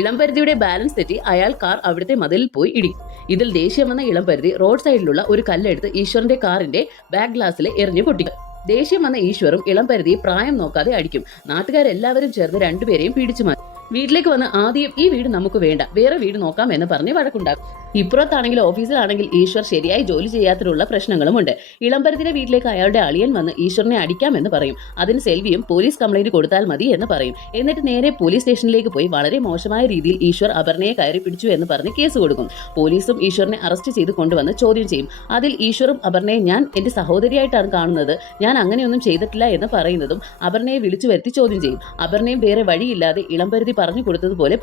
ഇളംപരുതിയുടെ balance തെറ്റി അയാൾ car അവിടുത്തെ മതിലിൽ പോയി ഇടിക്കും. ഇതിൽ ദേഷ്യം വന്ന ഇളംപരുതി റോഡ് സൈഡിലുള്ള ഒരു കല്ലെടുത്ത് ഈശ്വറിന്റെ കാറിന്റെ ബാക്ക് ഗ്ലാസ്സിൽ എറിഞ്ഞു പൊട്ടിക്കും. ദേഷ്യം വന്ന ഈശ്വറും ഇളംപരുതിയെ പ്രായം നോക്കാതെ അടിക്കും. നാട്ടുകാരെല്ലാവരും ചേർന്ന് രണ്ടുപേരെയും പിടിച്ചു മാറ്റും. വീട്ടിലേക്ക് വന്ന് ആദ്യം ഈ വീട് നമുക്ക് വേണ്ട, വേറെ വീട് നോക്കാം എന്ന് പറഞ്ഞ് വഴക്കുണ്ടാക്കും. ഇപ്പുറത്താണെങ്കിൽ ഓഫീസിലാണെങ്കിൽ ഈശ്വർ ശരിയായി ജോലി ചെയ്യാത്തതിലുള്ള പ്രശ്നങ്ങളുമുണ്ട്. ഇളംപരുതിയുടെ വീട്ടിലേക്ക് അയാളുടെ അളിയൻ വന്ന് ഈശ്വറിനെ അടിക്കാമെന്ന് പറയും. അതിന് സെൽവിയും പോലീസ് കംപ്ലൈന്റ് കൊടുത്താൽ മതി എന്ന് പറയും. എന്നിട്ട് നേരെ പോലീസ് സ്റ്റേഷനിലേക്ക് പോയി വളരെ മോശമായ രീതിയിൽ ഈശ്വർ അപർണയെ കയറി പിടിച്ചു എന്ന് പറഞ്ഞ് കേസ് കൊടുക്കും. പോലീസും ഈശ്വറിനെ അറസ്റ്റ് ചെയ്ത് കൊണ്ടുവന്ന് ചോദ്യം ചെയ്യും. അതിൽ ഈശ്വറും അപർണയെ ഞാൻ എന്റെ സഹോദരിയായിട്ടാണ് കാണുന്നത്, ഞാൻ അങ്ങനെയൊന്നും ചെയ്തിട്ടില്ല എന്ന് പറയുന്നതും അപർണയെ വിളിച്ചു വരുത്തി ചോദ്യം ചെയ്യും. അപർണയും വേറെ വഴിയില്ലാതെ ഇളംപരുതി പറഞ്ഞു കൊടുത്തതുപോലെ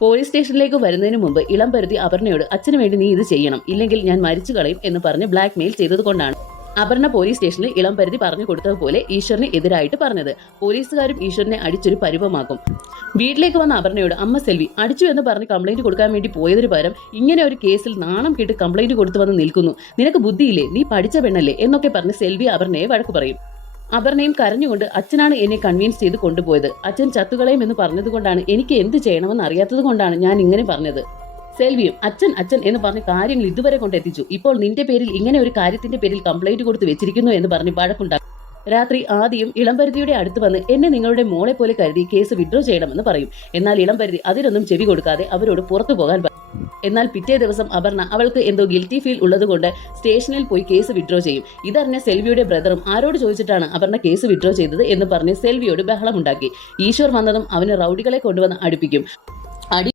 പോലീസ് സ്റ്റേഷനിലേക്ക് വരുന്നതിന് മുമ്പ് ഇളംപരുതി അപർണയോട് അച്ഛന് വേണ്ടി നീ ഇത് ചെയ്യണം, ഇല്ലെങ്കിൽ ഞാൻ മരിച്ചു കളയും എന്ന് പറഞ്ഞ് ബ്ലാക്ക് മെയിൽ ചെയ്തതുകൊണ്ടാണ് അപർണ പോലീസ് സ്റ്റേഷനിൽ ഇളംപരുതി പറഞ്ഞു കൊടുത്തതുപോലെ ഈശ്വറിന് എതിരായിട്ട് പറഞ്ഞത്. പോലീസുകാരും ഈശ്വറിനെ അടിച്ചൊരു പരുവമാക്കും. വീട്ടിലേക്ക് വന്ന അപർണയോട് അമ്മ സെൽവി അടിച്ചു എന്ന് പറഞ്ഞ് കംപ്ലൈന്റ് കൊടുക്കാൻ വേണ്ടി പോയതിനു പകരം ഇങ്ങനെ ഒരു കേസിൽ നാണം കേട്ട് കംപ്ലൈന്റ് കൊടുത്തു വന്ന് നിൽക്കുന്നു, നിനക്ക് ബുദ്ധിയില്ലേ, നീ പഠിച്ച പെണ്ണല്ലേ എന്നൊക്കെ പറഞ്ഞ് സെൽവി അപർണയെ വഴക്ക് പറയും. അപർണയും കരഞ്ഞുകൊണ്ട് അച്ഛനാണ് എന്നെ കൺവിൻസ് ചെയ്ത് കൊണ്ടുപോയത്, അച്ഛൻ ചത്തുകളയും എന്ന് പറഞ്ഞതുകൊണ്ടാണ്, എനിക്ക് എന്ത് ചെയ്യണമെന്ന് അറിയാത്തത് കൊണ്ടാണ് ഞാൻ ഇങ്ങനെ പറഞ്ഞത്. സെൽവിയും അച്ഛൻ അച്ഛൻ എന്ന് പറഞ്ഞ് കാര്യങ്ങൾ ഇതുവരെ കൊണ്ടെത്തിച്ചു, ഇപ്പോൾ നിന്റെ പേരിൽ ഇങ്ങനെ ഒരു കാര്യത്തിന്റെ പേരിൽ കംപ്ലൈന്റ് കൊടുത്ത് വെച്ചിരിക്കുന്നു എന്ന് പറഞ്ഞ് വഴക്കുണ്ടാക്കും. രാത്രി ആദ്യം ഇളംപരുതിയുടെ അടുത്ത് വന്ന് എന്നെ നിങ്ങളുടെ മോളെ പോലെ കരുതി കേസ് വിഡ്രോ ചെയ്യണമെന്ന് പറയും. എന്നാൽ ഇളംപരുതി അതിനൊന്നും ചെവി കൊടുക്കാതെ അവരോട് പുറത്തു പോകാൻ പറയും. എന്നാൽ പിറ്റേ ദിവസം അപർണ അവൾക്ക് എന്തോ ഗിൽറ്റി ഫീൽ ഉള്ളതുകൊണ്ട് സ്റ്റേഷനിൽ പോയി കേസ് വിഡ്രോ ചെയ്യും. ഇതറിഞ്ഞ സെൽവിയുടെ ബ്രദറും ആരോട് ചോദിച്ചിട്ടാണ് അപർണ കേസ് വിഡ്രോ ചെയ്തത് എന്ന് പറഞ്ഞ് സെൽവിയോട് ബഹളമുണ്ടാക്കി. ഈശ്വർ വന്നതും അവന് റൗഡികളെ കൊണ്ടുവന്ന് അടുപ്പിക്കും.